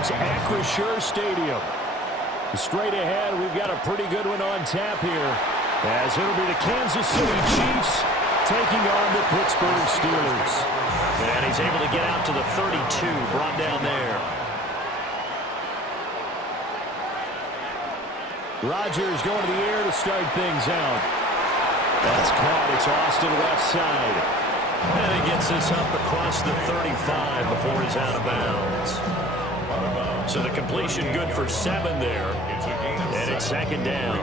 Pittsburgh's Acrisure Stadium. Straight ahead, we've got a pretty good one on tap here, as it'll be the Kansas City Chiefs taking on the Pittsburgh Steelers. And he's able to get out to the 32, brought down there. Rodgers going to the air to start things out. That's caught. It's Austin left side. And he gets this up across the 35 before he's out of bounds. So the completion good for 7 there. And it's second down.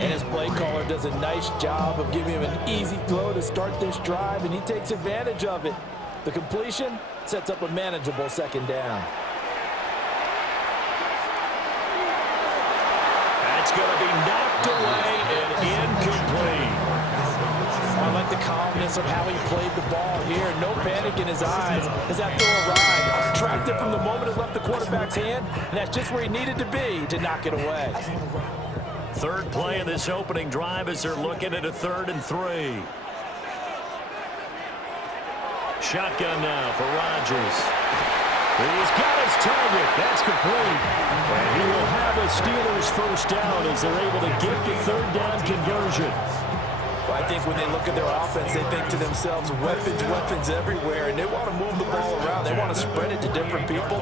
And his play caller does a nice job of giving him an easy throw to start this drive, and he takes advantage of it. The completion sets up a manageable second down. That's going to be knocked away and incomplete. I like the calmness of how he played the ball here. No panic in his eyes as that throw arrived. Tracked it from the moment it left the quarterback's hand, and that's just where he needed to be to knock it away. Third play of this opening drive as they're looking at a 3rd and 3. Shotgun now for Rodgers. He's got his target. That's complete. And he will have a Steelers first down as they're able to get the 3rd down conversion. Well, I think when they look at their offense, they think to themselves, weapons, weapons everywhere, and they want to move the ball around. They want to spread it to different people,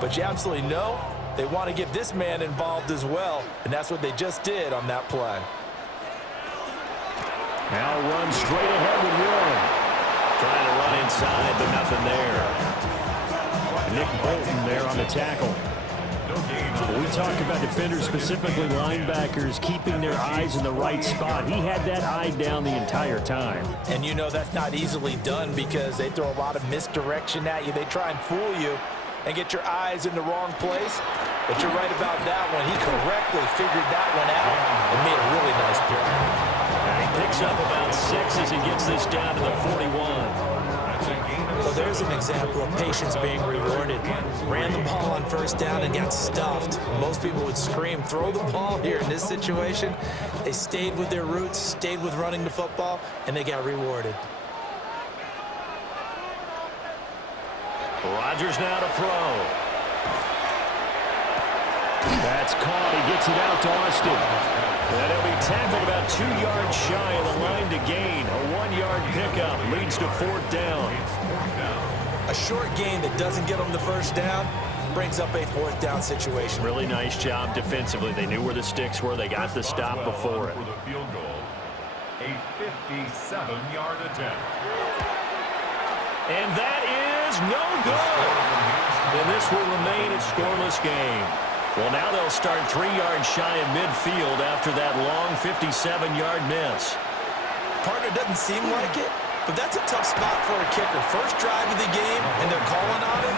but you absolutely know they want to get this man involved as well, and that's what they just did on that play. Now run straight ahead with Warren. Trying to run inside, but nothing there. Nick Bolton there on the tackle. We talk about defenders, specifically linebackers, keeping their eyes in the right spot. He had that eye down the entire time. And you know that's not easily done because they throw a lot of misdirection at you. They try and fool you and get your eyes in the wrong place. But you're right about that one. He correctly figured that one out and made a really nice play. And he picks up about 6 as he gets this down to the 41. Well, there's an example of patience being rewarded. Ran the ball on first down and got stuffed. Most people would scream, throw the ball here. In this situation, they stayed with their roots, stayed with running the football, and they got rewarded. Rodgers now to throw. That's caught. He gets it out to Austin. And he'll be tackled about 2 yards shy of the line to gain. A 1-yard pickup leads to 4th down. A short gain that doesn't get them the first down brings up a 4th down situation. Really nice job defensively. They knew where the sticks were. They got the stop before it. A 57-yard attempt. And that is no good. And this will remain a scoreless game. Well, now they'll start 3 yards shy of midfield after that long 57-yard miss. Partner, doesn't seem like it, but that's a tough spot for a kicker. First drive of the game, and they're calling on him.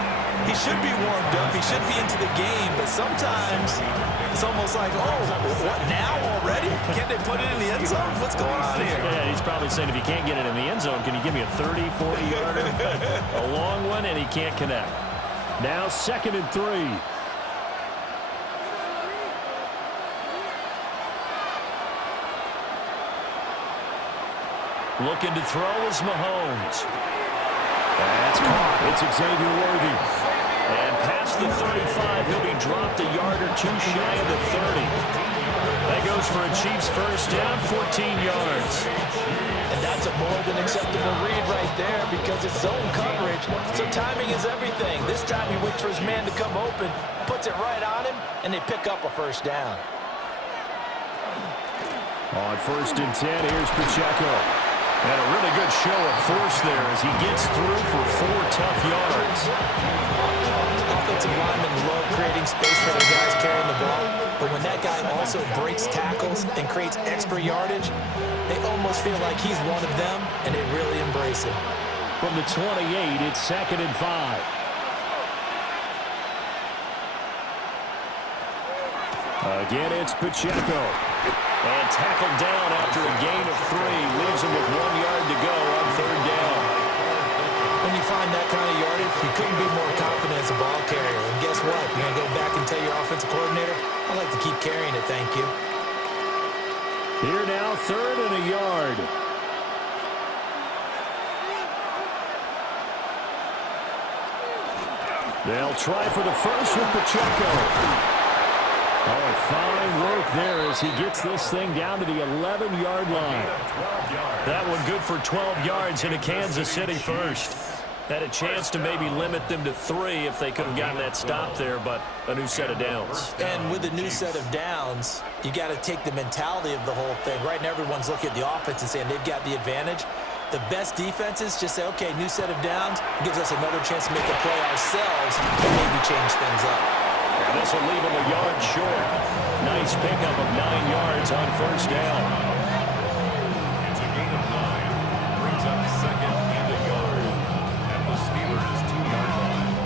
He should be warmed up. He should be into the game, but sometimes it's almost like, oh, what, now already? Can't they put it in the end zone? What's going on here? Yeah, he's probably saying, if you can't get it in the end zone, can you give me a 30, 40-yarder? A long one, and he can't connect. Now 2nd and 3. Looking to throw is Mahomes. That's caught. It's Xavier Worthy. And past the 35, he'll be dropped a yard or 2 shy of the 30. That goes for a Chiefs first down, 14 yards. And that's a more than acceptable read right there because it's zone coverage, so timing is everything. This time he waits for his man to come open, puts it right on him, and they pick up a first down. On 1st and 10, here's Pacheco. And a really good show of force there as he gets through for 4 tough yards. Offensive linemen love creating space for their guys carrying the ball, but when that guy also breaks tackles and creates extra yardage, they almost feel like he's one of them, and they really embrace him. From the 28, it's 2nd and 5. Again, it's Pacheco. And tackled down after a gain of 3. Leaves him with 1 yard to go on 3rd down. When you find that kind of yardage, you couldn't be more confident as a ball carrier. And guess what? You're going to go back and tell your offensive coordinator, I'd like to keep carrying it, thank you. Here now, 3rd and a yard. They'll try for the first with Pacheco. Oh, fine work there as he gets this thing down to the 11-yard line. That one good for 12 yards in a Kansas City first. Had a chance to maybe limit them to 3 if they could have gotten that stop there, but a new set of downs. And with a new set of downs, you got to take the mentality of the whole thing. Right now, everyone's looking at the offense and saying they've got the advantage. The best defenses just say, okay, new set of downs gives us another chance to make a play ourselves and maybe change things up. And this will leave him a yard short. Nice pickup of 9 yards on first down. It's a gain of 9. Brings up second and a yard. And the Steelers' 2-yard line.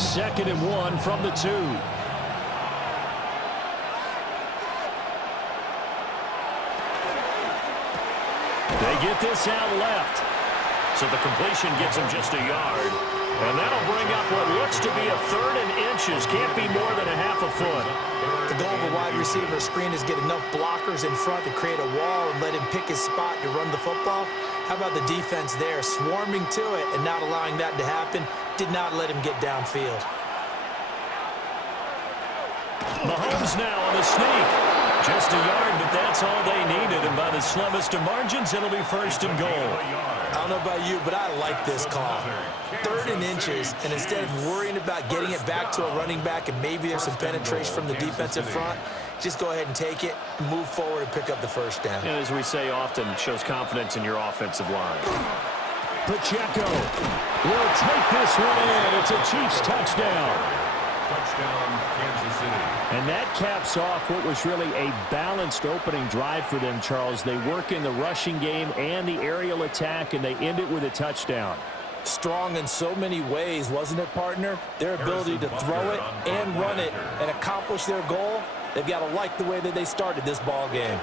2nd and 1 from the 2. They get this out left. So the completion gets him just a yard. And that'll bring up what looks to be a 3rd and inches. Can't be more than a half a foot. The goal of a wide receiver screen is get enough blockers in front to create a wall and let him pick his spot to run the football. How about the defense there, swarming to it and not allowing that to happen? Did not let him get downfield. Mahomes now on the sneak. Just a yard, but that's all they needed. And by the slimmest of margins, it'll be 1st and goal. I don't know about you, but I like this call. 3rd and inches, and instead of worrying about getting it back to a running back and maybe there's some penetration from the defensive front, just go ahead and take it, move forward, and pick up the first down. And as we say often, shows confidence in your offensive line. Pacheco will take this one in. It's a Chiefs touchdown. Touchdown, Kansas City. And that caps off what was really a balanced opening drive for them, Charles. They work in the rushing game and the aerial attack, and they end it with a touchdown. Strong in so many ways, wasn't it, partner? Their ability to throw it and run it and accomplish their goal, they've got to like the way that they started this ball game.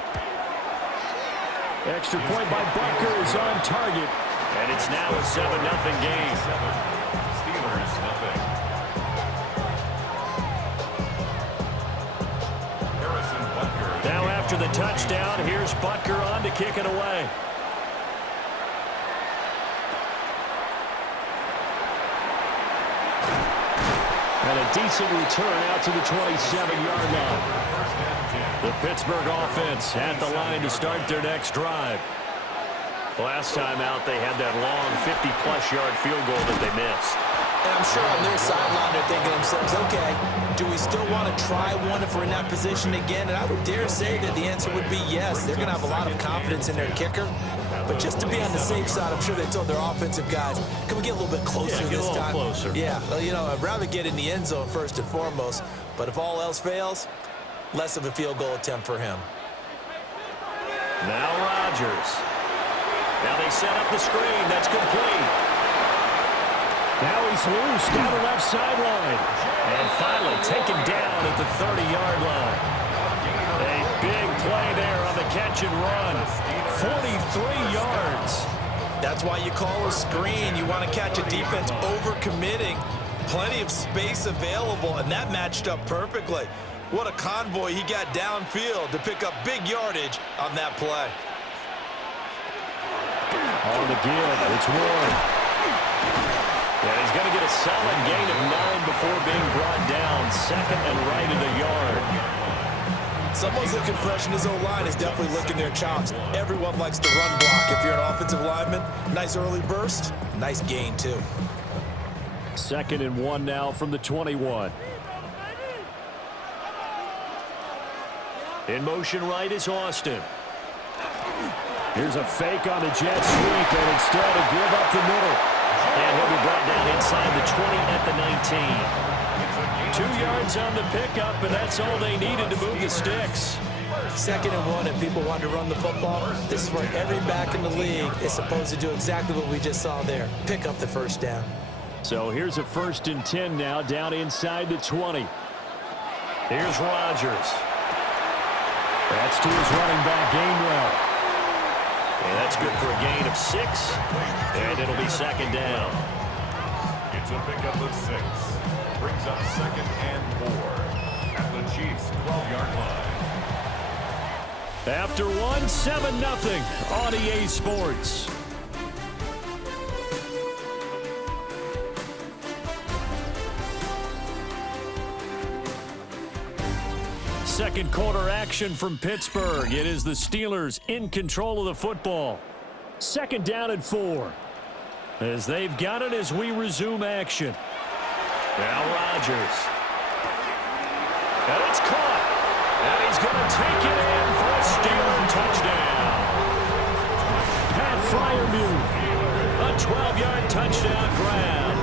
Extra point by Butker is on target. And it's now a 7-0 game. Steelers, nothing. Now after the touchdown, here's Butker on to kick it away. And a decent return out to the 27-yard line. The Pittsburgh offense at the line to start their next drive. Last time out, they had that long 50-plus yard field goal that they missed. And I'm sure on their sideline they're thinking to themselves, okay, do we still want to try one if we're in that position again? And I would dare say that the answer would be yes. They're going to have a lot of confidence in their kicker. But just to be on the safe side, I'm sure they told their offensive guys, can we get a little bit closer this time? Closer. Yeah, well, you know, I'd rather get in the end zone first and foremost. But if all else fails, less of a field goal attempt for him. Now Rodgers. Now they set up the screen. That's complete. Now he's loose down the left sideline. And finally taken down at the 30-yard line. A big play there on the catch and run. 43 yards. That's why you call a screen. You want to catch a defense over-committing. Plenty of space available, and that matched up perfectly. What a convoy he got downfield to pick up big yardage on that play. On the give, it's Ward. Yeah, he's going to get a solid gain of 9 before being brought down. 2nd and right at a yard. Someone's looking fresh, and his O-line is definitely licking their chops. Everyone likes to run block. If you're an offensive lineman, nice early burst, nice gain too. 2nd and 1 now from the 21. In motion right is Austin. Here's a fake on the jet sweep, and instead a give up the middle. And he'll be brought down inside the 20 at the 19. 2 yards on the pickup, and that's all they needed to move the sticks. 2nd and 1, and people want to run the football. This is where every back in the league is supposed to do exactly what we just saw there. Pick up the first down. So here's a 1st and 10 now, down inside the 20. Here's Rodgers. That's to his running back, Gainwell. And that's good for a gain of 6. And it'll be 2nd down. It's a pickup of 6. Brings up 2nd and 4 at the Chiefs' 12-yard line. After 1, 7-0 on EA Sports. second quarter action from Pittsburgh. It is the Steelers in control of the football. Second down and 4. As they've got it as we resume action. Now Rodgers. And it's caught. And he's going to take it in for a Steeler touchdown. Pat Freiermuth, a 12-yard touchdown grab.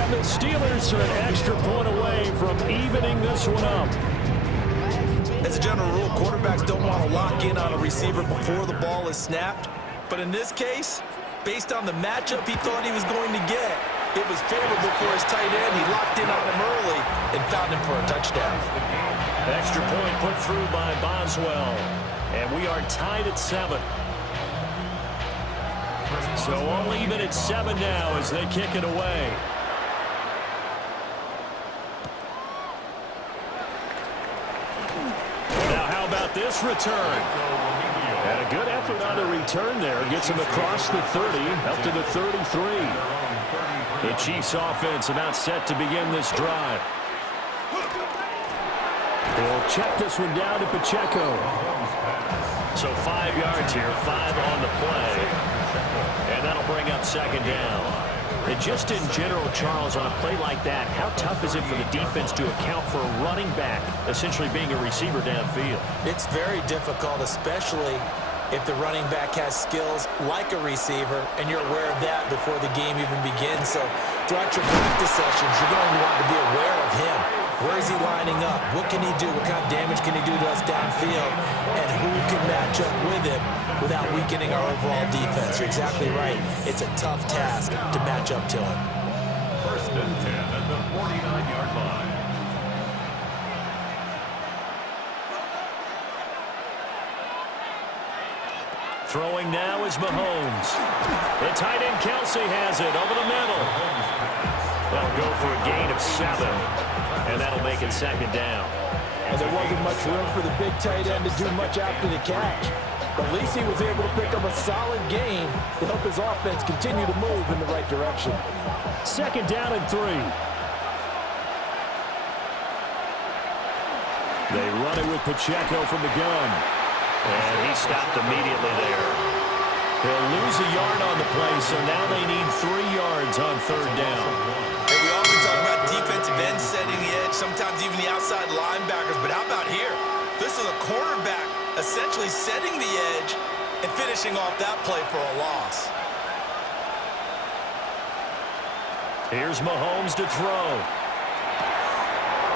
And the Steelers are an extra point away from evening this one up. As a general rule, quarterbacks don't want to lock in on a receiver before the ball is snapped. But in this case, based on the matchup he thought he was going to get, it was favorable for his tight end. He locked in on him early and found him for a touchdown. Extra point put through by Boswell. And we are tied at 7. So all even at 7 now as they kick it away. Now how about this return? And a good effort on the return there. Gets him across the 30, up to the 33. The Chiefs offense about set to begin this drive. They'll check this one down to Pacheco. So 5 yards here, 5 on the play. And that'll bring up second down. And just in general, Charles, on a play like that, how tough is it for the defense to account for a running back essentially being a receiver downfield? It's very difficult, especially if the running back has skills like a receiver, and you're aware of that before the game even begins. So throughout your practice sessions, you're going to want to be aware of him. Where is he lining up? What can he do? What kind of damage can he do to us downfield? And who can match up with him without weakening our overall defense? You're exactly right. It's a tough task to match up to him. First and 10 at the 49-yard line. Throwing now is Mahomes. The tight end Kelsey has it over the middle. They'll go for a gain of 7. And that'll make it second down. And there wasn't much room for the big tight end to do much after the catch. But at least he was able to pick up a solid gain to help his offense continue to move in the right direction. Second down and 3. They run it with Pacheco from the gun. And he stopped immediately there. They'll lose a yard on the play, so now they need 3 yards on third down. And we often talk about defensive ends setting the edge, sometimes even the outside linebackers. But how about here? This is a cornerback essentially setting the edge and finishing off that play for a loss. Here's Mahomes to throw.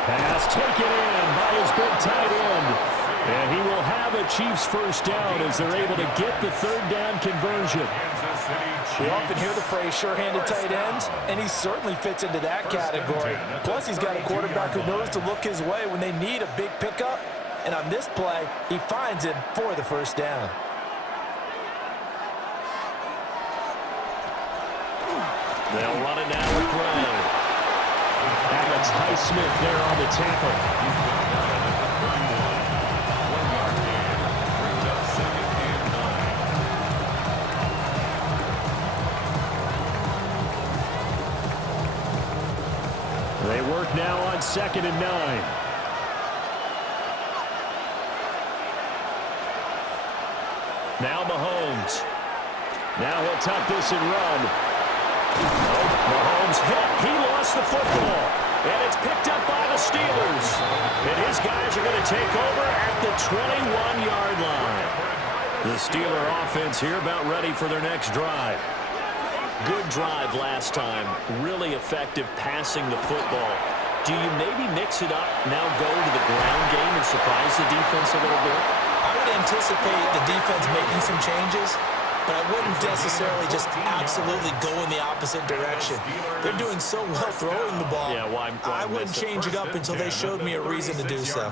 Pass taken in by his big tight end. And he will have a Chiefs first down as they're able to get the third down conversion. We often hear the phrase sure-handed tight ends, and he certainly fits into that category. Plus, he's got a quarterback who knows to look his way when they need a big pickup. And on this play, he finds him for the first down. They'll run it now with Gray. Alex Highsmith there on the tackle. They work now on 2nd and 9. Now Mahomes. Now he'll tuck this and run. Mahomes hit. He lost the football. And it's picked up by the Steelers. And his guys are going to take over at the 21-yard line. The Steeler offense here about ready for their next drive. Good drive last time. Really effective passing the football. Do you maybe mix it up, now go to the ground game and surprise the defense a little bit? I would anticipate the defense making some changes, but I wouldn't necessarily just absolutely go in the opposite direction. They're doing so well throwing the ball. Yeah, I wouldn't change it up until they showed me a reason to do so.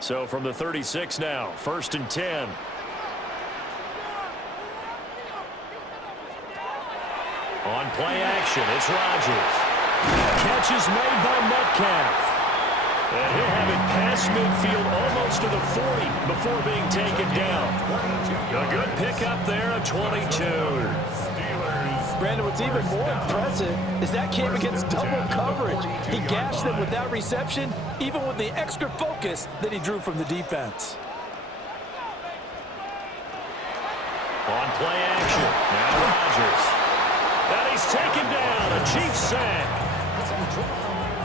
So from the 36 now, 1st and 10. On play action, it's Rodgers. Catch is made by Metcalf. And he'll have it past midfield almost to the 40 before being taken down. A good pickup there at 22. Brandon, what's even more impressive is that came against double coverage. He gashed them with that reception, even with the extra focus that he drew from the defense. On play action, now Rodgers. And he's taken down, a Chiefs sack.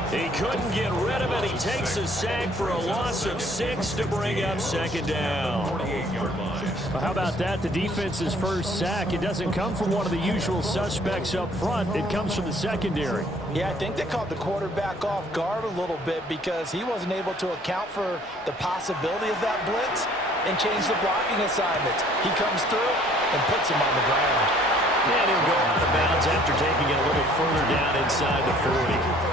He couldn't get rid of it. He takes a sack for a loss of 6 to bring up second down. Well, how about that? The defense's first sack. It doesn't come from one of the usual suspects up front. It comes from the secondary. Yeah, I think they caught the quarterback off guard a little bit because he wasn't able to account for the possibility of that blitz and change the blocking assignments. He comes through and puts him on the ground. And he'll go out of bounds after taking it a little further down inside the 40.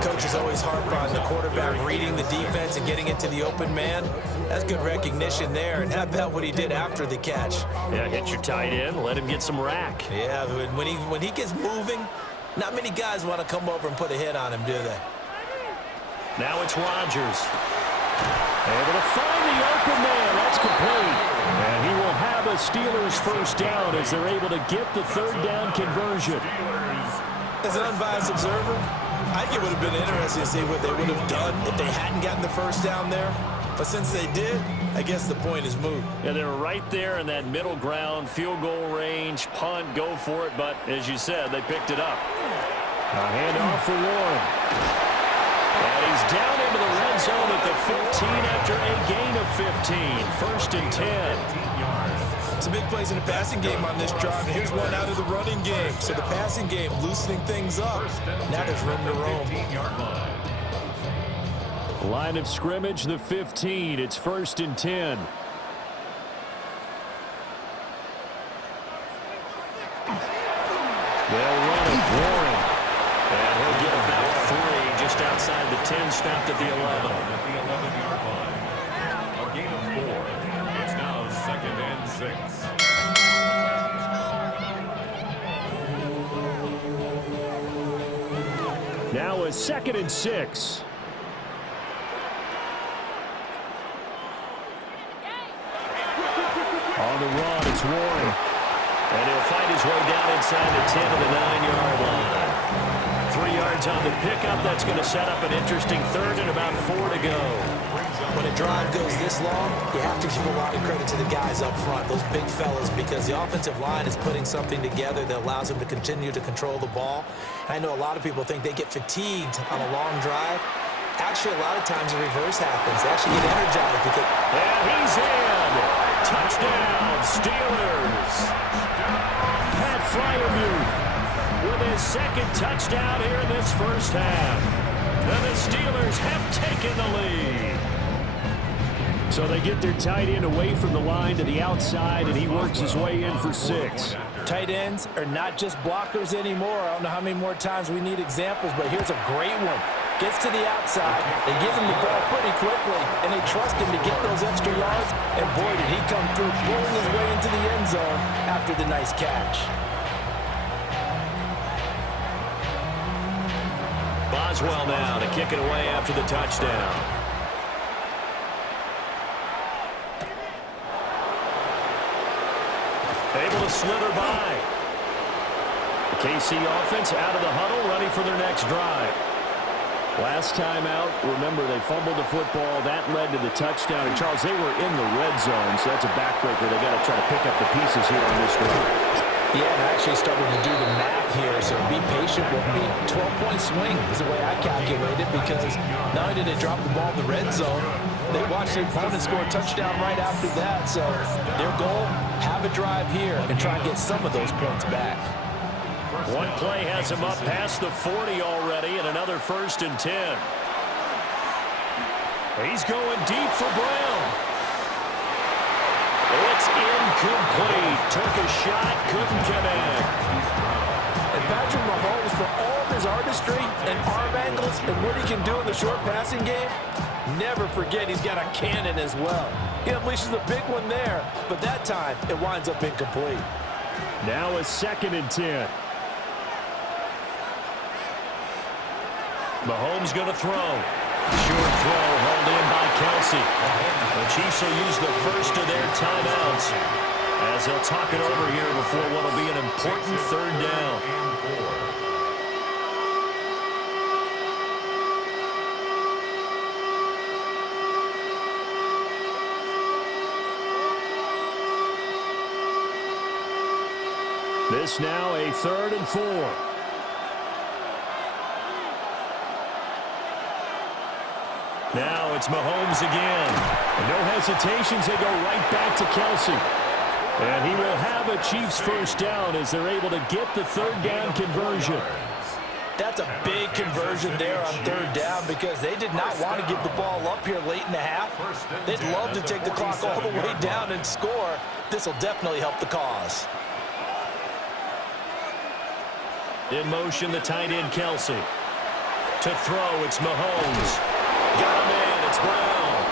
Coaches always harp on the quarterback reading the defense and getting it to the open man. That's good recognition there. And how about what he did after the catch? Yeah, hit your tight end, let him get some rack. Yeah, when he gets moving, not many guys want to come over and put a hit on him, do they? Now it's Rodgers. Able to find the open man. That's complete. And he will have a Steelers first down as they're able to get the third down conversion. As an unbiased observer, I think it would have been interesting to see what they would have done if they hadn't gotten the first down there. But since they did, I guess the point is moot. Yeah, they were right there in that middle ground, field goal range, punt, go for it. But as you said, they picked it up. A handoff for Warren. And he's down into the red zone at the 15 after a gain of 15. First and 10. Some big plays in the passing game on this drive. And here's one out of the running game. So the passing game loosening things up. Now there's room to roam. Line of scrimmage, the 15. It's first and 10. They'll run it. Warren. And he'll get about 3 just outside the 10, stopped at the 11. At the 11-yard line. A gain of 4. It's now second and 6. Now a second and 6. On the run, it's Warren. And he'll fight his way down inside the 10 to the 9-yard line. 3 yards on the pickup. That's going to set up an interesting third and about 4 to go. When a drive goes this long, you have to give a lot of credit to the guys up front, those big fellas, because the offensive line is putting something together that allows them to continue to control the ball. I know a lot of people think they get fatigued on a long drive. Actually, a lot of times the reverse happens. They actually get energized because... And he's in! Touchdown, Steelers! Pat Fryermuth With his second touchdown here in this first half. And the Steelers have taken the lead. So they get their tight end away from the line to the outside, and he works his way in for 6. Tight ends are not just blockers anymore. I don't know how many more times we need examples, but here's a great one. Gets to the outside, they give him the ball pretty quickly, and they trust him to get those extra yards, and boy, did he come through, pulling his way into the end zone after the nice catch. Boswell now to kick it away after the touchdown. Able to slither by. The KC offense out of the huddle, ready for their next drive. Last time out, remember, they fumbled the football. That led to the touchdown. And, Charles, they were in the red zone, so that's a backbreaker. They got to try to pick up the pieces here on this drive. Yeah, and I actually started to do the math here, so be patient with me. 12-point swing is the way I calculated, because not only did they drop the ball in the red zone, they watched the opponent score a touchdown right after that. So their goal, have a drive here and try and get some of those points back. One play has him up past the 40 already, and another first and 10. He's going deep for Brown. It's incomplete. Took a shot, couldn't connect. And Patrick Mahomes, for all of his artistry and arm angles and what he can do in the short passing game, never forget he's got a cannon as well. He unleashes a big one there, but that time it winds up incomplete. Now a second and 10. Mahomes going to throw. Short throw hauled in by Kelsey. The Chiefs will use the first of their timeouts as they'll talk it over here before what will be an important third down. This now a 3rd and 4. Now it's Mahomes again. No hesitations. They go right back to Kelsey. And he will have a Chiefs first down as they're able to get the 3rd down conversion. That's a big conversion there on 3rd down because they did not want to give the ball up here late in the half. They'd love to take the clock all the way down and score. This will definitely help the cause. In motion, the tight end, Kelsey. To throw, it's Mahomes. Got him in, it's Brown.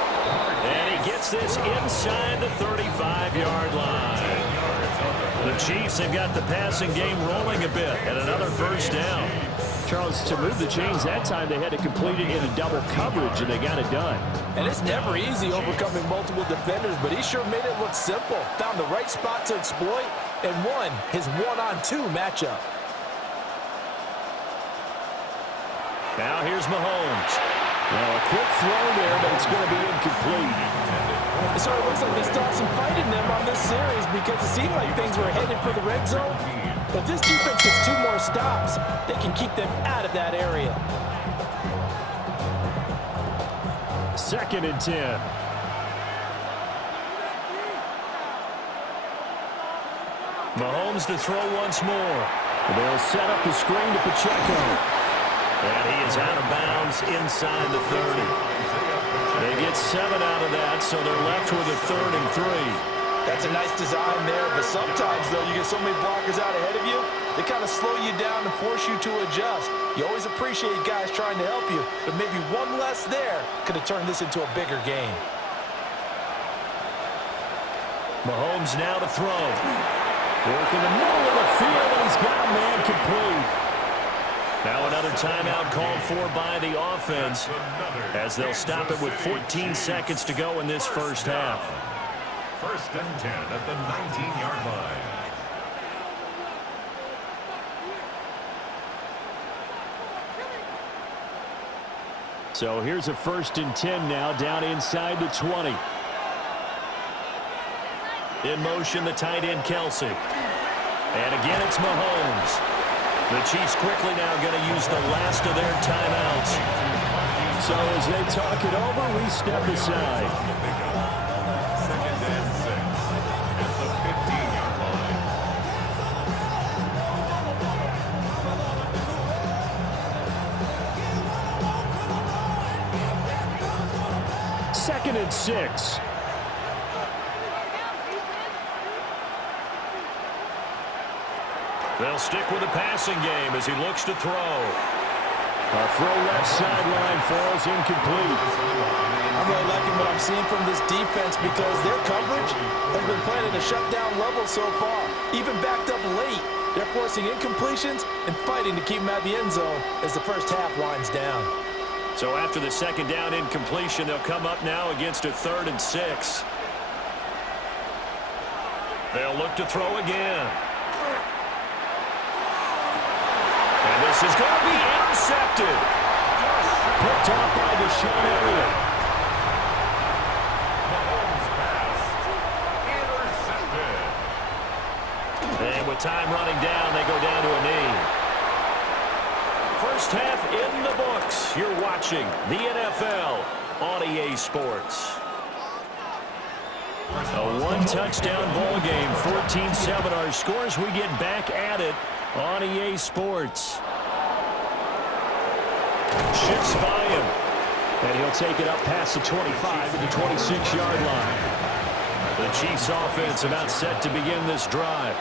And he gets this inside the 35-yard line. The Chiefs have got the passing game rolling a bit, and another first down. Charles, to move the chains that time, they had to complete it in a double coverage, and they got it done. And it's never easy overcoming multiple defenders, but he sure made it look simple. Found the right spot to exploit and won his 1-on-2 matchup. Now here's Mahomes. Now a quick throw there, but it's going to be incomplete. It sort of looks like they still have some fight in them on this series because it seemed like things were headed for the red zone. But this defense gets 2 more stops. They can keep them out of that area. 2nd and 10. Mahomes to throw once more. They'll set up the screen to Pacheco. And he is out of bounds inside the 30. They get 7 out of that, so they're left with a 3rd and 3. That's a nice design there, but sometimes, though, you get so many blockers out ahead of you, they kind of slow you down and force you to adjust. You always appreciate guys trying to help you, but maybe one less there could have turned this into a bigger game. Mahomes now to throw. Work in the middle of the field, and he's got a man complete. Now another timeout called for by the offense as they'll stop it with 14 seconds to go in this first half. 1st and 10 at the 19-yard line. So here's a 1st and 10 now down inside the 20. In motion, the tight end, Kelsey. And again, it's Mahomes. The Chiefs quickly now going to use the last of their timeouts. So as they talk it over, we step aside. 2nd and 6 at the 15-yard line. 2nd and 6. They'll stick with the passing game as he looks to throw. A throw left sideline falls incomplete. I'm really liking what I'm seeing from this defense because their coverage has been playing at a shutdown level so far. Even backed up late, they're forcing incompletions and fighting to keep them out of the end zone as the first half winds down. So after the 2nd down incompletion, they'll come up now against a 3rd and 6. They'll look to throw again. And this is going to be intercepted. Picked off by Deshaun Elliott. Mahomes pass. Intercepted. And with time running down, they go down to a knee. First half in the books. You're watching the NFL on EA Sports. A 1-touchdown ball game, 14-7 our scores. We get back at it on EA Sports. Shifts by him. And he'll take it up past the 25 to the 26-yard line. The Chiefs offense about set to begin this drive.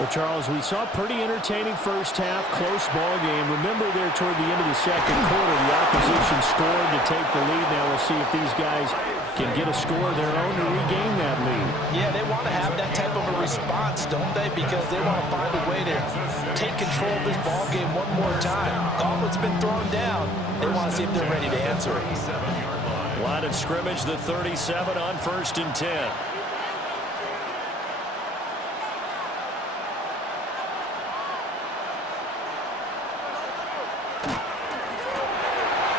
Well, Charles, we saw a pretty entertaining first half, close ball game. Remember there toward the end of the 2nd quarter, the opposition scored to take the lead. Now we'll see if these guys can get a score of their own to regain that lead. Yeah, they want to have that type of a response, don't they? Because they want to find a way to take control of this ball game one more time. Gauntlet's been thrown down. They want to see if they're ready to answer it. Line of scrimmage, the 37 on 1st and 10.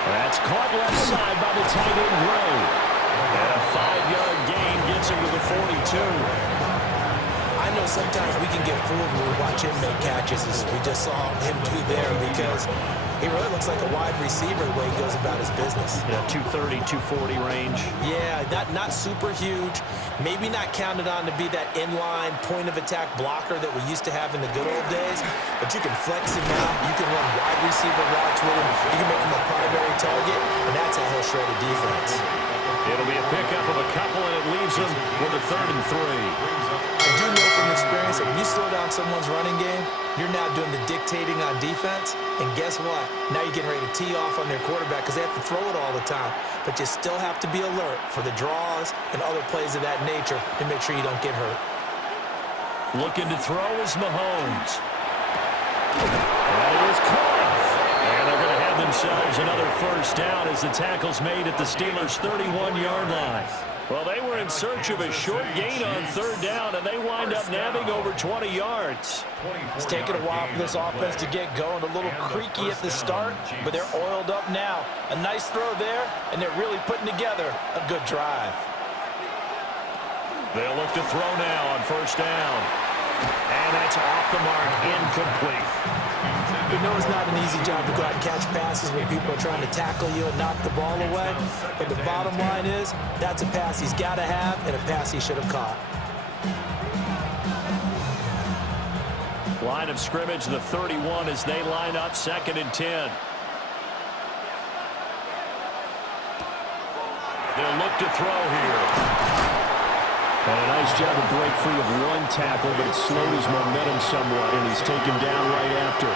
That's caught left side by the tight end, Gray. And a 5-yard gain gets him to the 42. I I know sometimes we can get fooled when we watch him make catches, as we just saw him do there, because he really looks like a wide receiver the way he goes about his business. Yeah, 230, 240 range. Yeah, not super huge. Maybe not counted on to be that inline point-of-attack blocker that we used to have in the good old days, but you can flex him out. You can run wide receiver routes with him. You can make him a primary target, and that's how he'll shred a defense. It'll be a pickup of a couple, and it leaves them with a 3rd and 3. I do know from experience that when you slow down someone's running game, you're now doing the dictating on defense, and guess what? Now you're getting ready to tee off on their quarterback because they have to throw it all the time. But you still have to be alert for the draws and other plays of that nature to make sure you don't get hurt. Looking to throw is Mahomes. That is caught. And they're going to have themselves another 1st down as the tackle's made at the Steelers' 31-yard line. Well, they were in search of a short gain on 3rd down, and they wind up nabbing over 20 yards. It's taken a while for this offense to get going. A little creaky at the start, but they're oiled up now. A nice throw there, and they're really putting together a good drive. They'll look to throw now on 1st down. And that's off the mark, incomplete. We know it's not an easy job to go out and catch passes when people are trying to tackle you and knock the ball away. But the bottom line is, that's a pass he's got to have and a pass he should have caught. Line of scrimmage, the 31 as they line up 2nd and 10. They'll look to throw here. And a nice job to break free of one tackle, but it slowed his momentum somewhat, and he's taken down right after.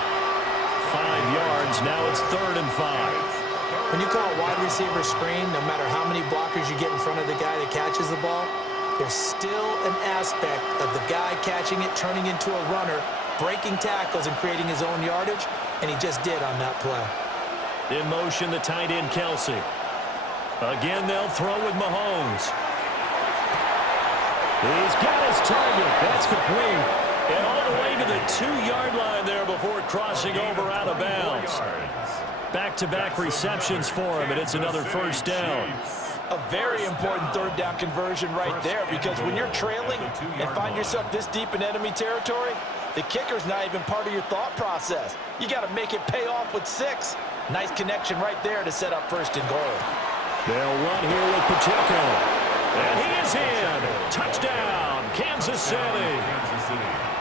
5 yards, now it's 3rd and 5. When you call a wide receiver screen, no matter how many blockers you get in front of the guy that catches the ball, there's still an aspect of the guy catching it, turning into a runner, breaking tackles and creating his own yardage, and he just did on that play. In motion, the tight end, Kelsey. Again, they'll throw with Mahomes. He's got his target. That's complete. And all the way to the 2-yard line there before crossing over out of bounds. Back-to-back receptions for him, and it's another 1st down. A very important 3rd down conversion right there, because when you're trailing and find yourself this deep in enemy territory, the kicker's not even part of your thought process. You got to make it pay off with 6. Nice connection right there to set up 1st and goal. They'll run here with Pacheco. And he is in. Touchdown, Kansas City.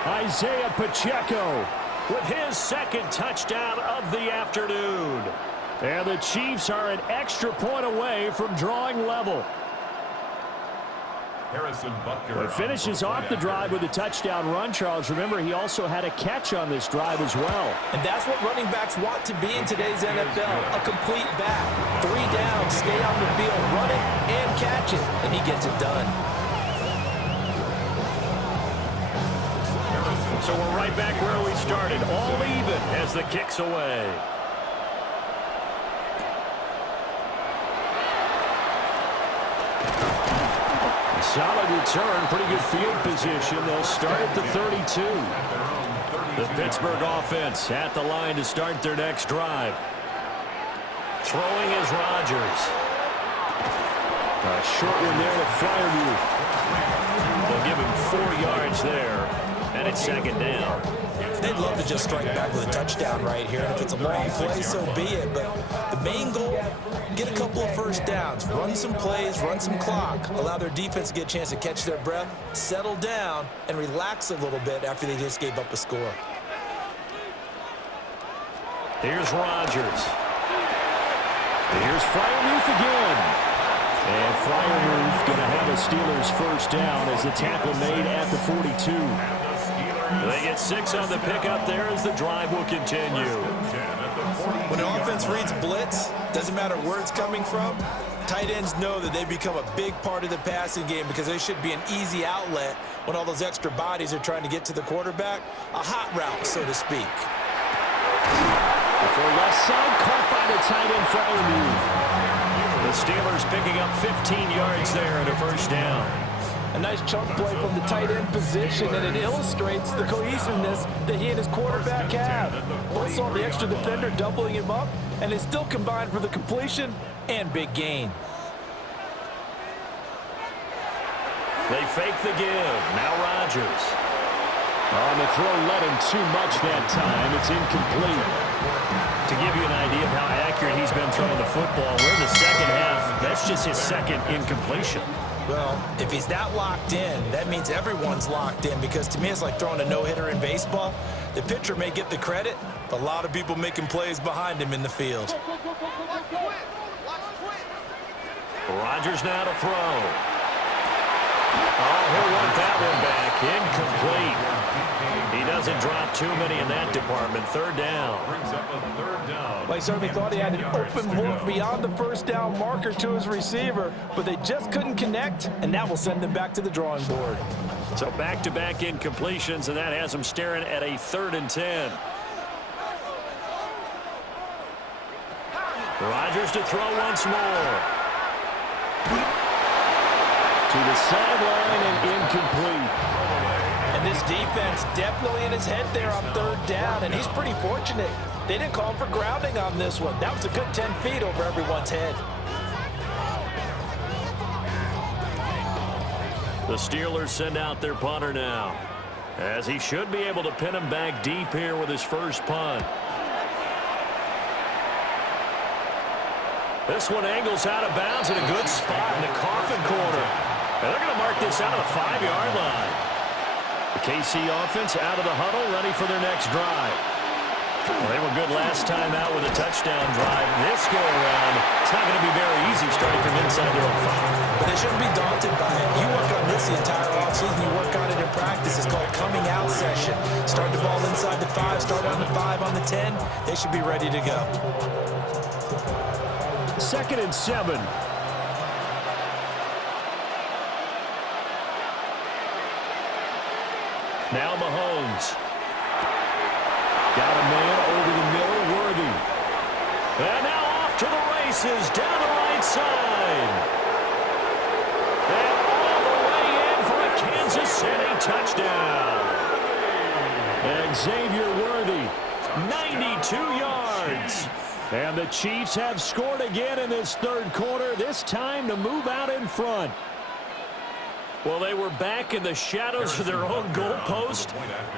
Isaiah Pacheco with his 2nd touchdown of the afternoon. And the Chiefs are an extra point away from drawing level. But finishes off the drive with a touchdown run, Charles. Remember, he also had a catch on this drive as well. And that's what running backs want to be in today's NFL, a complete back. 3 down, stay on the field, run it and catch it, and he gets it done. So we're right back where we started, all even as the kick's away. Solid return, pretty good field position. They'll start at the 32. The Pittsburgh offense at the line to start their next drive. Throwing is Rodgers. A short one there to Freiermuth. They'll give him 4 yards there, and it's 2nd down. They'd love to just strike back with a touchdown right here, and if it's a long play, so be it. But the main goal, get a couple of 1st downs, run some plays, run some clock, allow their defense to get a chance to catch their breath, settle down, and relax a little bit after they just gave up a score. Here's Rodgers. Here's Freiermuth again. And Freiermuth going to have a Steelers 1st down as the tackle made at the 42. They get 6 on the pickup there as the drive will continue. When an offense reads blitz, doesn't matter where it's coming from, tight ends know that they become a big part of the passing game because they should be an easy outlet when all those extra bodies are trying to get to the quarterback. A hot route, so to speak. For left side, caught by the tight end Freiermuth. The Steelers picking up 15 yards there and a 1st down. A nice chunk play from the tight end position, and it illustrates the cohesiveness that he and his quarterback have. Both saw the extra defender doubling him up, and they still combined for the completion and big gain. They fake the give. Now Rodgers. On the throw, led him too much that time. It's incomplete. To give you an idea of how accurate he's been throwing the football, we're in the second half. That's just his second incompletion. Well, if he's that locked in, that means everyone's locked in, because to me it's like throwing a no-hitter in baseball. The pitcher may get the credit, but a lot of people making plays behind him in the field. Rodgers now to throw. Oh, he'll want that one back. Incomplete. He doesn't drop too many in that department. Third down. Like certainly thought he had an open look beyond the first down marker to his receiver, but they just couldn't connect, and that will send them back to the drawing board. So back-to-back incompletions, and that has them staring at a 3rd and 10. Rodgers to throw once more. To the sideline and incomplete. And this defense definitely in his head there on 3rd down, and he's pretty fortunate. They didn't call for grounding on this one. That was a good 10 feet over everyone's head. The Steelers send out their punter now, as he should be able to pin him back deep here with his first punt. This one angles out of bounds in a good spot in the coffin corner. And they're going to mark this out of the 5-yard line. The KC offense out of the huddle, ready for their next drive. Well, they were good last time out with a touchdown drive. This go-around, it's not going to be very easy starting from inside their own 5. But they shouldn't be daunted by it. You work on this the entire offseason. You work on it in practice. It's called coming out session. Start the ball inside the 5, start on the 5, on the 10. They should be ready to go. 2nd and 7. Now Mahomes. Got a man over the middle, Worthy. And now off to the races, down the right side. And all the way in for a Kansas City touchdown. And Xavier Worthy, 92 yards. And the Chiefs have scored again in this 3rd quarter, this time to move out in front. Well, they were back in the shadows of their own goalpost,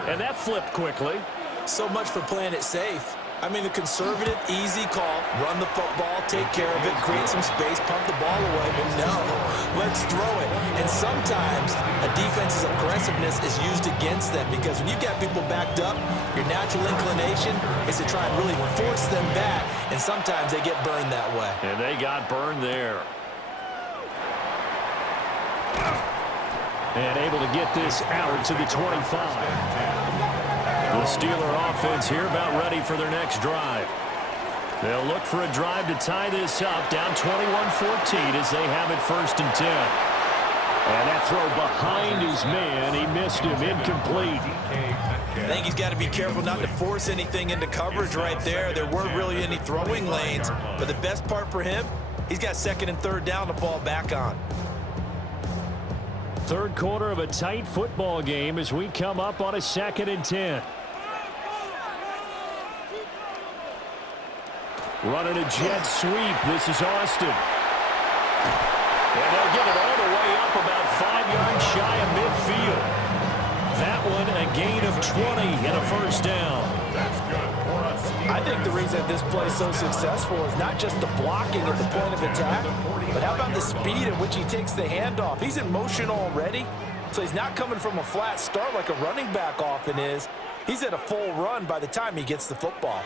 and that flipped quickly. So much for playing it safe. I mean, the conservative, easy call, run the football, take care of it, create some space, pump the ball away. But no, let's throw it. And sometimes a defense's aggressiveness is used against them, because when you've got people backed up, your natural inclination is to try and really force them back, and sometimes they get burned that way. And they got burned there. And able to get this out to the 25. The Steeler offense here about ready for their next drive. They'll look for a drive to tie this up, down 21-14 as they have it 1st and 10. And that throw behind his man, he missed him, incomplete. I think he's got to be careful not to force anything into coverage right there. There weren't really any throwing lanes, but the best part for him, he's got 2nd and 3rd down to fall back on. 3rd quarter of a tight football game as we come up on a 2nd and 10. Running a jet sweep. This is Austin. And they'll get it all the way up about 5 yards shy of midfield. That one a gain of 20 and a 1st down. That's good for us. I think the reason this play is so successful is not just the blocking at the point of attack, but how about the speed at which he takes the handoff? He's in motion already, so he's not coming from a flat start like a running back often is. He's at a full run by the time he gets the football.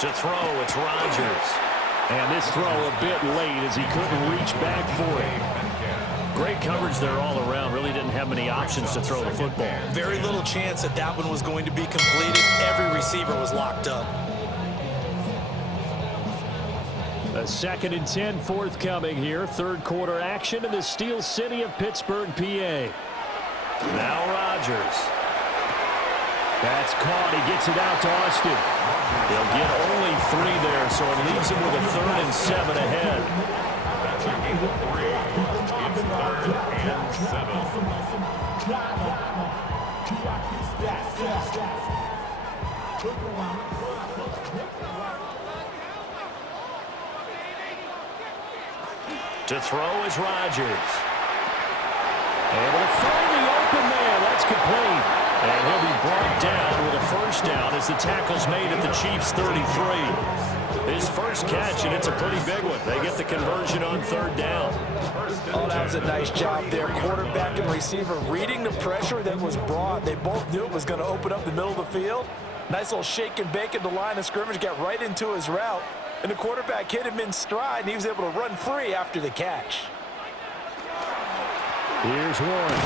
To throw, it's Rodgers. And this throw a bit late as he couldn't reach back for it. Great coverage there all around. Really didn't have many options to throw the football. Very little chance that that one was going to be completed. Every receiver was locked up. A 2nd and 10 forthcoming here. 3rd quarter action in the Steel City of Pittsburgh, PA. Now Rodgers. That's caught. He gets it out to Austin. They'll get only 3 there, so it leaves him with a 3rd and 7 ahead. That's a gain of 3. It's 3rd and 7. To throw is Rodgers. Able to find the open man. That's complete. And he'll be first down as the tackle's made at the Chiefs' 33. His first catch, and it's a pretty big one. They get the conversion on third down. Oh, that was a nice job there. Quarterback and receiver reading the pressure that was brought. They both knew it was going to open up the middle of the field. Nice little shake and bake at the line of scrimmage, got right into his route. And the quarterback hit him in stride, and he was able to run free after the catch. Here's Warren.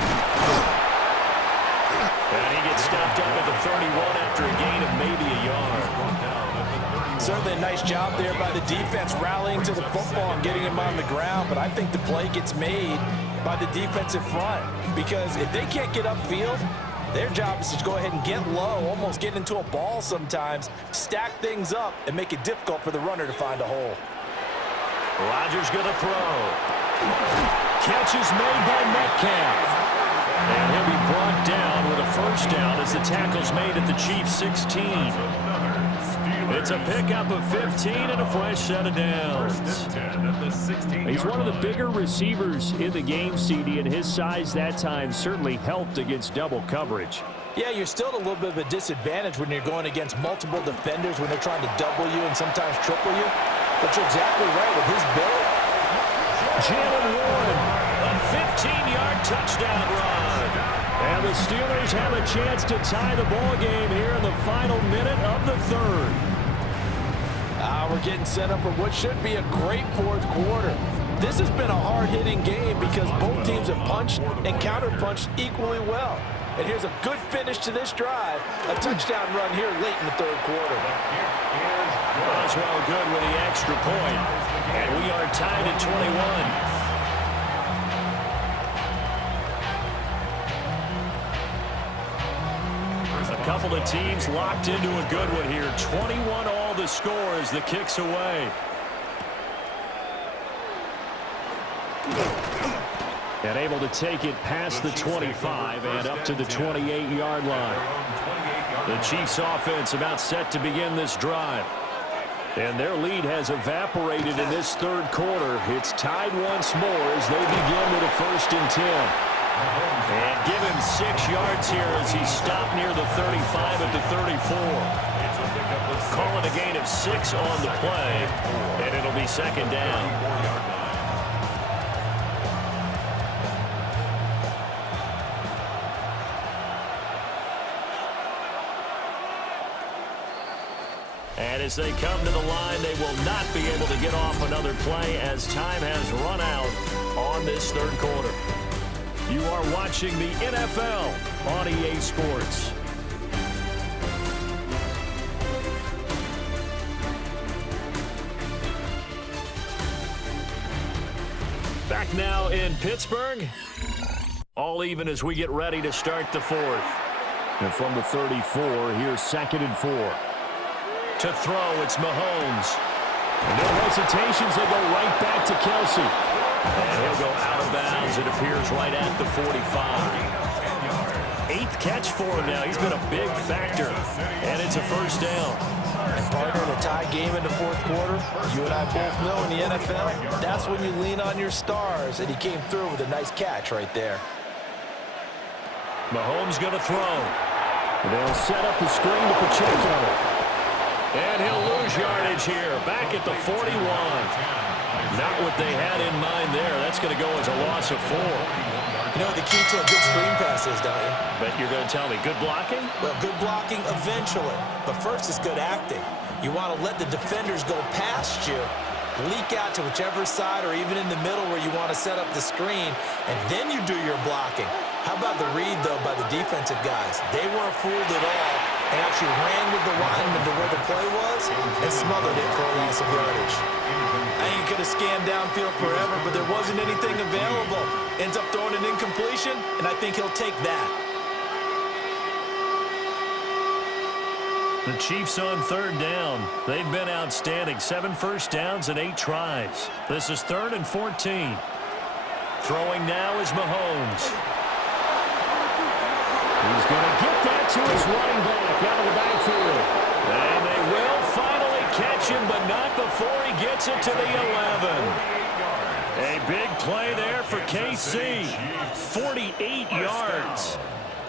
And he gets stopped up at the 31 after a gain of maybe a yard. Certainly a nice job there by the defense rallying to the football and getting him on the ground. But I think the play gets made by the defensive front. Because if they can't get upfield, their job is to go ahead and get low, almost get into a ball sometimes, stack things up, and make it difficult for the runner to find a hole. Rodgers going to throw. Catch is made by Metcalf. And he'll be brought down with a first down as the tackle's made at the Chiefs' 16. It's a pickup of 15 and a fresh set of downs. He's one of the bigger receivers in the game, CD, and his size that time certainly helped against double coverage. Yeah, you're still at a little bit of a disadvantage when you're going against multiple defenders when they're trying to double you and sometimes triple you. But you're exactly right with his build. Jalen Warren, a 15-yard touchdown run. And the Steelers have a chance to tie the ball game here in the final minute of the third. We're getting set up for what should be a great fourth quarter. This has been a hard-hitting game because both teams have punched and counter-punched equally well. And here's a good finish to this drive, a touchdown run here late in the third quarter. Boswell good with the extra point, and we are tied at 21. A couple of teams locked into a good one here. 21 all the score as the kick's away. And able to take it past the 25 and up to the 28-yard line. The Chiefs offense about set to begin this drive. And their lead has evaporated in this third quarter. It's tied once more as they begin with a 1st and 10. And give him 6 yards here as he stopped near the 35 at the 34. Call it a gain of 6 on the play, and it'll be second down. And as they come to the line, they will not be able to get off another play as time has run out on this third quarter. You are watching the NFL on EA Sports. Back now in Pittsburgh. All even as we get ready to start the fourth. And from the 34, here's 2nd and 4. To throw, it's Mahomes. No hesitations, they go right back to Kelsey. And he'll go out of bounds. It appears right at the 45. 8th catch for him now. He's been a big factor. And it's a first down. And partner, in a tie game in the fourth quarter, you and I both know in the NFL, that's when you lean on your stars. And he came through with a nice catch right there. Mahomes going to throw. They'll set up the screen to Pacheco. And he'll lose yardage here. Back at the 41. Not what they had in mind there. That's going to go as a loss of 4. You know what the key to a good screen pass is, don't you? But you're going to tell me, good blocking? Well, good blocking eventually. But first is good acting. You want to let the defenders go past you, leak out to whichever side or even in the middle where you want to set up the screen, and then you do your blocking. How about the read, though, by the defensive guys? They weren't fooled at all and actually ran with the lineman to where the play was and smothered it for a loss of yardage. I think he could have scanned downfield forever, but there wasn't anything available. Ends up throwing an incompletion, and I think he'll take that. The Chiefs on third down. They've been outstanding. 7 first downs and 8 tries. This is 3rd and 14. Throwing now is Mahomes. He's going to get that to his running back out of the backfield. And they will finally catch him, but not before he gets it to the 11. A big play there for KC. 48 yards.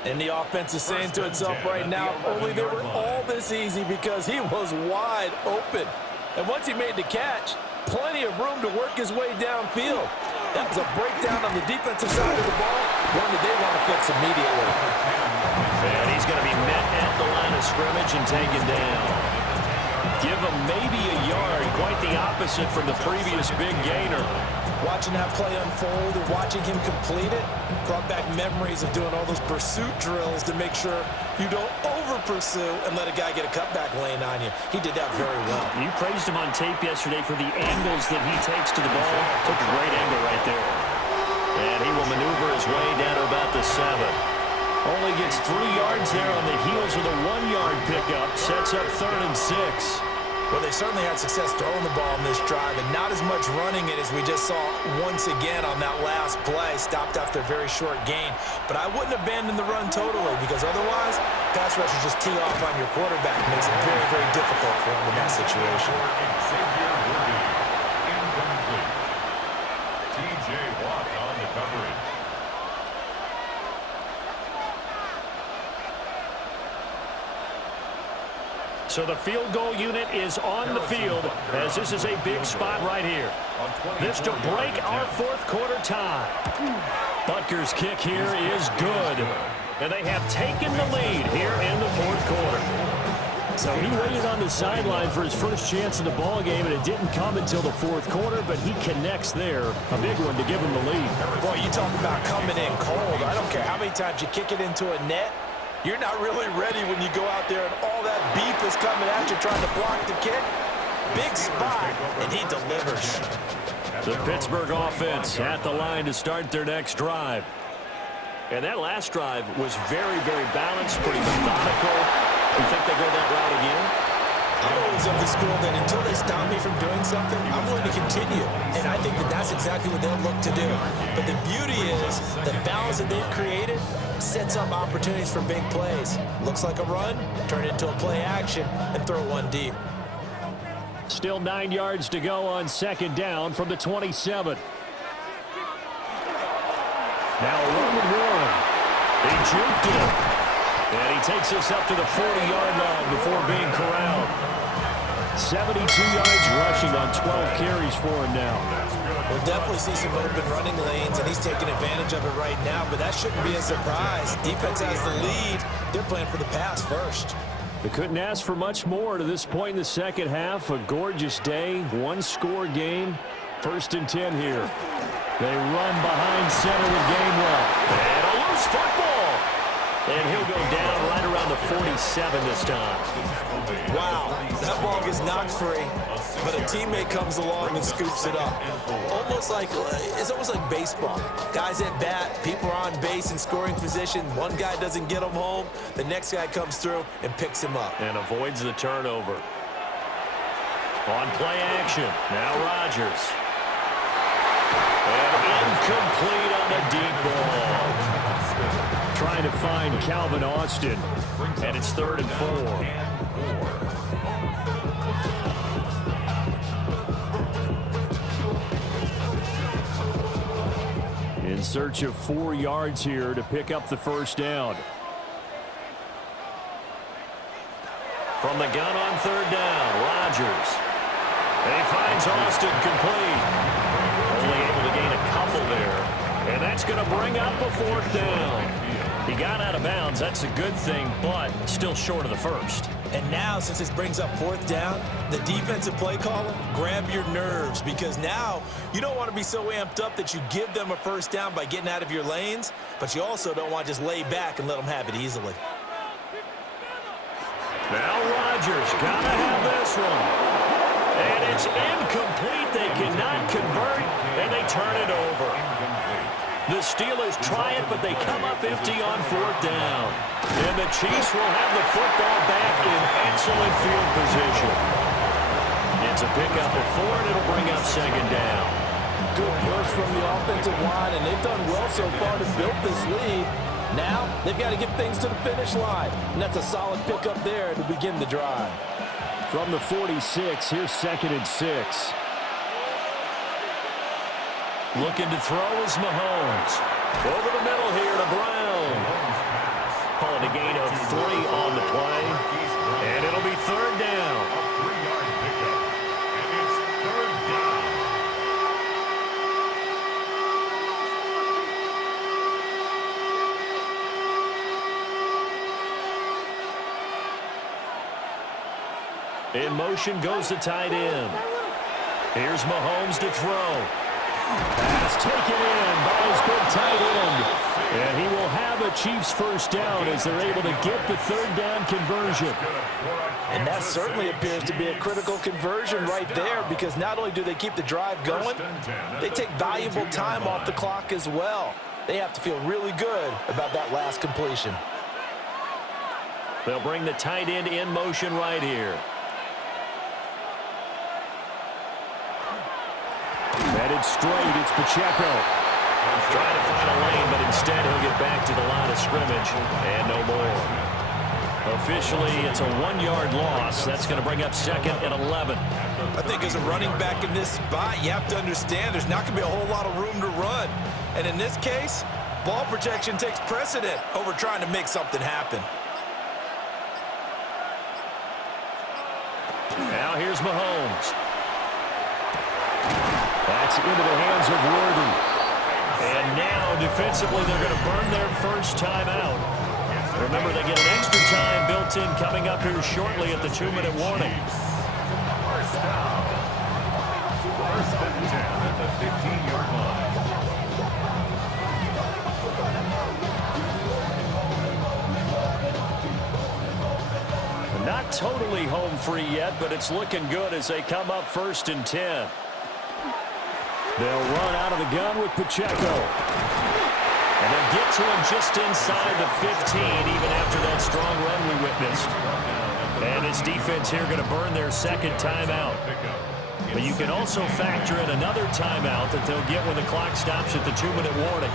And the offense is saying to itself right now, only they were all this easy because he was wide open. And once he made the catch, plenty of room to work his way downfield. That was a breakdown on the defensive side of the ball, one that they want to fix immediately. And he's going to be met at the line of scrimmage and taken down. Give him maybe a yard, quite the opposite from the previous big gainer. Watching that play unfold and watching him complete it brought back memories of doing all those pursuit drills to make sure you don't over-pursue and let a guy get a cutback lane on you. He did that very well. You praised him on tape yesterday for the angles that he takes to the ball. Took a great angle right there. And he will maneuver his way down to about the 7. Only gets 3 yards there on the heels of the 1-yard pickup. Sets up 3rd and 6. Well, they certainly had success throwing the ball on this drive, and not as much running it as we just saw once again on that last play. Stopped after a very short gain. But I wouldn't abandon the run totally, because otherwise, pass rushers just tee off on your quarterback. It makes it very, very difficult for him in that situation. TJ Watt on the coverage. So the field goal unit is on the field as this is a big spot right here. This to break our 4th quarter tie. Butker's kick here is good. And they have taken the lead here in the 4th quarter. So he waited on the sideline for his first chance in the ball game, and it didn't come until the 4th quarter, but he connects there. A big one to give him the lead. Boy, you talk about coming in cold. I don't care how many times you kick it into a net. You're not really ready when you go out there and all that beef is coming at you trying to block the kick. Big spot, and he delivers. The Pittsburgh offense at the line to start their next drive. And that last drive was very, very balanced, pretty methodical. You think they go that route again? I'm always of the school that until they stop me from doing something, I'm willing to continue. And I think that that's exactly what they'll look to do. But the beauty is the balance that they've created sets up opportunities for big plays. Looks like a run, turn it into a play action, and throw one deep. Still 9 yards to go on 2nd down from the 27. Now a run and one. He juked it. And he takes us up to the 40-yard line before being corralled. 72 yards rushing on 12 carries for him now. We'll definitely see some open running lanes, and he's taking advantage of it right now, but that shouldn't be a surprise. Defense has the lead. They're playing for the pass first. They couldn't ask for much more to this point in the second half. A gorgeous day, 1-score game. 1st and 10 here. They run behind center with Gainwell. And a loose football. And he'll go down right around the 47 this time. Wow, that ball gets knocked free, but a teammate comes along and scoops it up. It's almost like baseball. Guys at bat, people are on base in scoring position. One guy doesn't get him home. The next guy comes through and picks him up. And avoids the turnover. On play action, now Rodgers. And incomplete on the deep ball. Trying to find Calvin Austin. And it's 3rd and 4. In search of 4 yards here to pick up the 1st down. From the gun on 3rd down, Rodgers. And he finds Austin complete. Only able to gain a couple there. And that's going to bring up a 4th down. He got out of bounds. That's a good thing, but still short of the 1st. And now, since this brings up 4th down, the defensive play caller, grab your nerves, because now you don't want to be so amped up that you give them a 1st down by getting out of your lanes, but you also don't want to just lay back and let them have it easily. Now Rodgers got to have this one. And it's incomplete. They cannot convert, and they turn it over. The Steelers try it, but they come up empty on 4th down. And the Chiefs will have the football back in excellent field position. It's a pickup of 4, and it'll bring up 2nd down. Good push from the offensive line, and they've done well so far to build this lead. Now, they've got to get things to the finish line, and that's a solid pickup there to begin the drive. From the 46, here's 2nd and 6. Looking to throw is Mahomes. Over the middle here to Brown. Call it a gain of 3 on the play. And it'll be third down. A 3-yard pickup. And it's third down. In motion goes the tight end. Here's Mahomes to throw. Pass taken in by his big tight end. And he will have a Chiefs first down as they're able to get the third down conversion. And that certainly appears to be a critical conversion right there, because not only do they keep the drive going, they take valuable time off the clock as well. They have to feel really good about that last completion. They'll bring the tight end in motion right here. Headed straight, it's Pacheco. Trying to find a lane, but instead he'll get back to the line of scrimmage, and no more. Officially, it's a 1-yard loss. That's going to bring up 2nd and 11. I think as a running back in this spot, you have to understand there's not going to be a whole lot of room to run. And in this case, ball protection takes precedent over trying to make something happen. Now here's Mahomes. That's into the hands of Worthy. And now, defensively, they're going to burn their first time out. Remember, they get an extra time built in coming up here shortly at the 2-minute warning. First down. First and 10 at the 15-yard line. Not totally home free yet, but it's looking good as they come up 1st and 10. They'll run out of the gun with Pacheco. And they'll get to him just inside the 15, even after that strong run we witnessed. And this defense here going to burn their second timeout. But you can also factor in another timeout that they'll get when the clock stops at the 2-minute warning.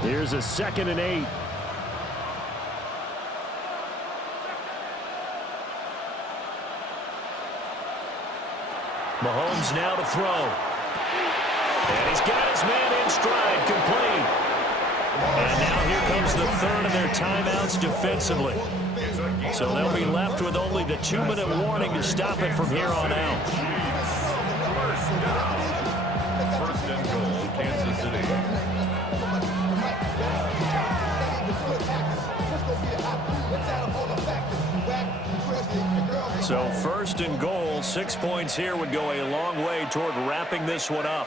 Here's a 2nd and 8. Mahomes now to throw. And he's got his man in stride, complete. And now here comes the third of their timeouts defensively. So they'll be left with only the 2-minute warning to stop it from here on out. First and goal, Kansas City. So 1st and goal, 6 points here would go a long way toward wrapping this one up.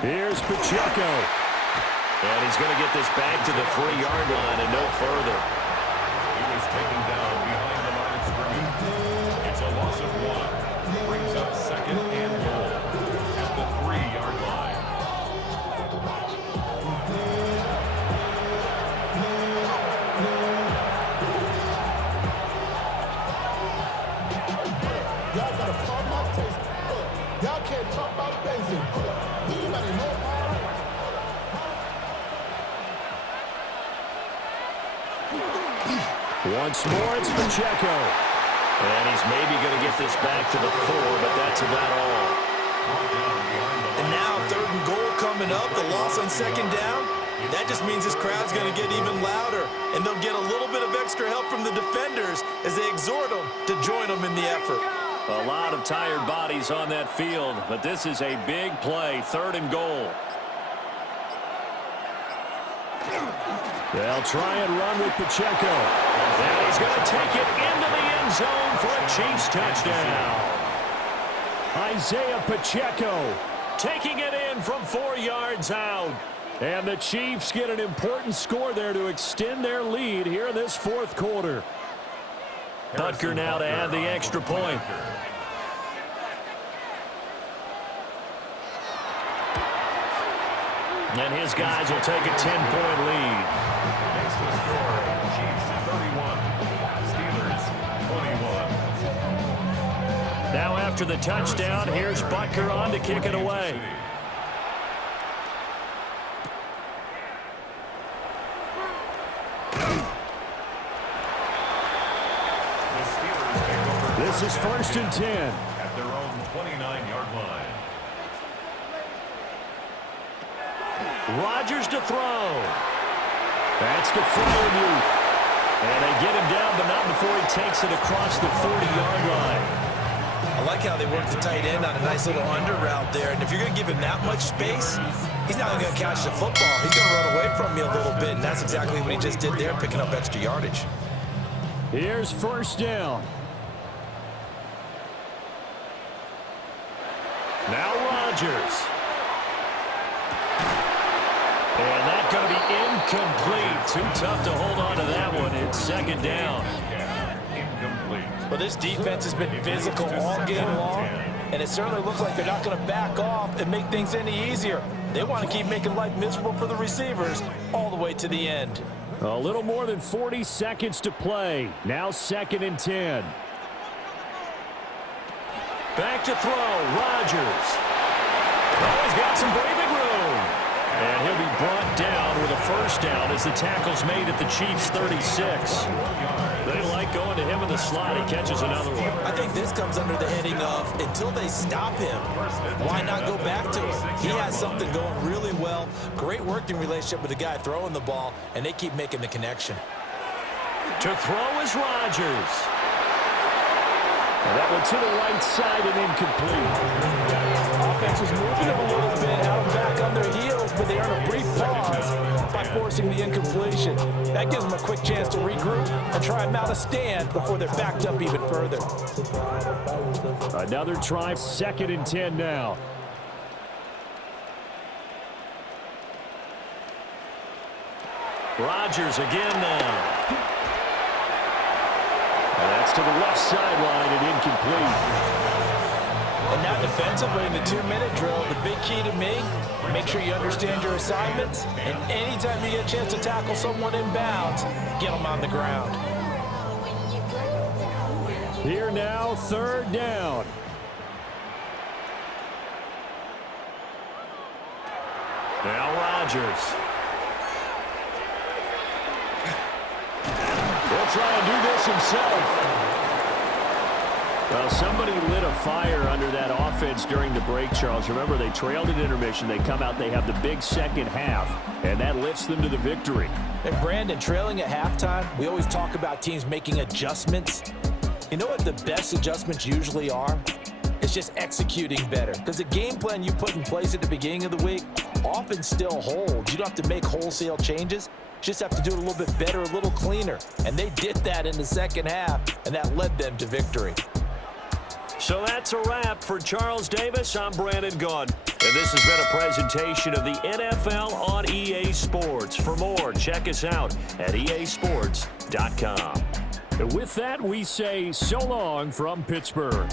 Here's Pacheco. And he's going to get this back to the 3-yard line and no further. He was taken down behind the line of scrimmage. It's a loss of 1. Brings up 2nd and goal at the 3-yard line. Y'all gotta pump my taste. Y'all can't talk about basic. Anybody know how? Once more, it's Pacheco. And he's maybe going to get this back to the 4, but that's about all. And now 3rd and goal coming up, the loss on 2nd down. That just means this crowd's going to get even louder, and they'll get a little bit of extra help from the defenders as they exhort them to join them in the effort. A lot of tired bodies on that field, but this is a big play, 3rd and goal. They'll try and run with Pacheco. And he's going to take it into the end zone for a Chiefs touchdown. Isaiah Pacheco taking it in from 4 yards out. And the Chiefs get an important score there to extend their lead here in this 4th quarter. Butker now to add the extra point. And his guys will take a 10-point lead. Makes the score. Chiefs 31. Steelers 21. Now after the touchdown, here's Butker on to kick it away. This is 1st and 10. At their own 29-yard line. Rodgers to throw. That's to Freiermuth. And they get him down, but not before he takes it across the 40-yard line. I like how they work the tight end on a nice little under route there. And if you're going to give him that much space, he's not going to catch the football. He's going to run away from you a little bit, and that's exactly what he just did there, picking up extra yardage. Here's 1st down. Now Rodgers. And that's going to be incomplete. Too tough to hold on to that one. It's 2nd down. Incomplete. Well, this defense has been physical all game long, and it certainly looks like they're not going to back off and make things any easier. They want to keep making life miserable for the receivers all the way to the end. A little more than 40 seconds to play. Now 2nd and 10. Back to throw. Rodgers. Oh, he's got some breathing room. And he'll be brought down with a 1st down as the tackle's made at the Chiefs' 36. They like going to him in the slot. He catches another one. I think this comes under the heading of until they stop him, why not go back to him? He has something going really well. Great working relationship with the guy throwing the ball, and they keep making the connection. To throw is Rodgers. And that one to the right side and incomplete. Offense was moving them a little bit out back on their heels, but they earned a brief pause by forcing the incompletion. That gives them a quick chance to regroup and try and mount a stand before they're backed up even further. Another try, 2nd and 10 now. Rodgers again now. And that's to the left sideline and incomplete. And now defensively in the 2-minute drill, the big key to me, make sure you understand your assignments, and anytime you get a chance to tackle someone inbounds, get them on the ground. Here now, 3rd down. Now Rodgers. He'll try and do this himself. Well, somebody lit a fire under that offense during the break, Charles. Remember, they trailed at intermission. They come out, they have the big second half, and that lifts them to the victory. And Brandon, trailing at halftime, we always talk about teams making adjustments. You know what the best adjustments usually are? It's just executing better. Because the game plan you put in place at the beginning of the week often still holds. You don't have to make wholesale changes. Just have to do it a little bit better, a little cleaner. And they did that in the second half, and that led them to victory. So that's a wrap for Charles Davis. I'm Brandon Gaudin, and this has been a presentation of the NFL on EA Sports. For more, check us out at easports.com. And with that, we say so long from Pittsburgh.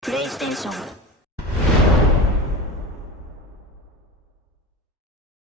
プレイステーション